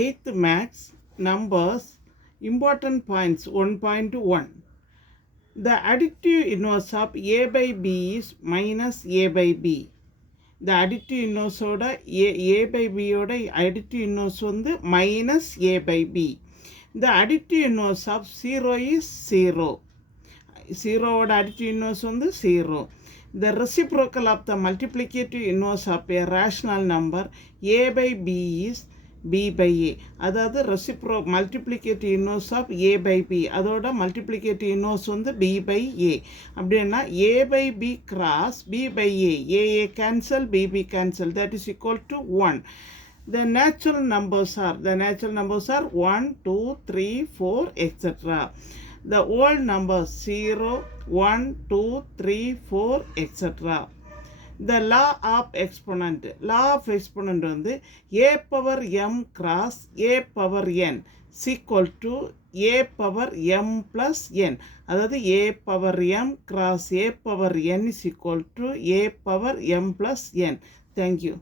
Eighth max numbers important points 1.1. The additive inverse of a by b is minus a by b. The additive inverse oda a by b oda additive inverse வந்து minus a by b. The additive inverse of 0 is 0. 0 oda additive inverse வந்து 0. The reciprocal of the multiplicative inverse of a rational number a by b is b by a. அதாவது multiplicative inverse of a by b. அதோட multiplicative inverse வந்து b by a. அப்படின்னா a by b cross b by a cancel, b cancel. That is equal to 1. The natural numbers are 1, 2, 3, 4, etc. The whole numbers 0, 1, 2, 3, 4, etc. The law of exponent வந்து a power m cross a power n is equal to a power m plus n. அதாவது a power m cross a power n is equal to a power m plus n. Thank you.